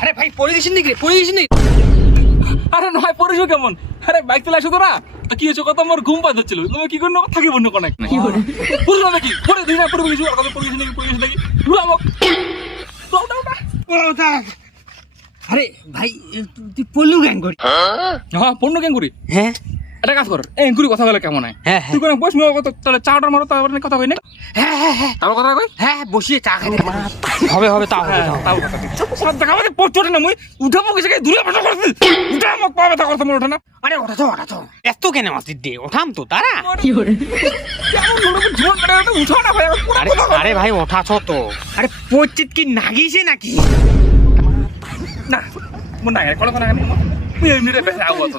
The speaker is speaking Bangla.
আরে ভাই পড়ে গেছেন নাকি পড়ে গেছেন নাকি? আরে নয় পড়েছো কেমন? আরে বাইক চালা আসো তো না, তো কি হয়েছে কত আমার ঘুম পাত হচ্ছিল, তুমি কি করছো থাকি বন্য কনেক্ট নাই বুঝলো নাকি? পড়ে দিই না পড়ে গেছি আর কত পড়ে গেছি নাকি পড়ে গেছি নাকি উড়াবো আরে ভাই তুই পড়লু কেন করি? হ্যাঁ পণ্য কেন করি? হ্যাঁ একটা কাজ কর, এই এঙ্কুরি কথা বলে কেমন হয়? হ্যাঁ, হ্যাঁ। তুই কোনো বস কত তাহলে চাটা মারো তারপরে কথা কই না, হ্যাঁ হ্যাঁ হ্যাঁ তারপর কথা কই। হ্যাঁ বসিয়ে চা খাই হবে হবে তাও তাও কথা ঠিক সব দেখা আমাদের পড়তে না মুই উঠাবো কিছু দূরে বসে করছি উঠা আমাকে পা ব্যথা করতে মনে ওঠে না। আরে ওটা তো এত কেন মাসির দে ওঠাম তো তারা। কেমন লোক জীবন কাটে উঠা না ভাই আমার পুরো আরে কথা আরে ভাই ওঠাছ তো। আরে পচিত কি নাগিছে নাকি? না মন না কোনো কথা না মুই এমনি রে বেশি আউয়া তো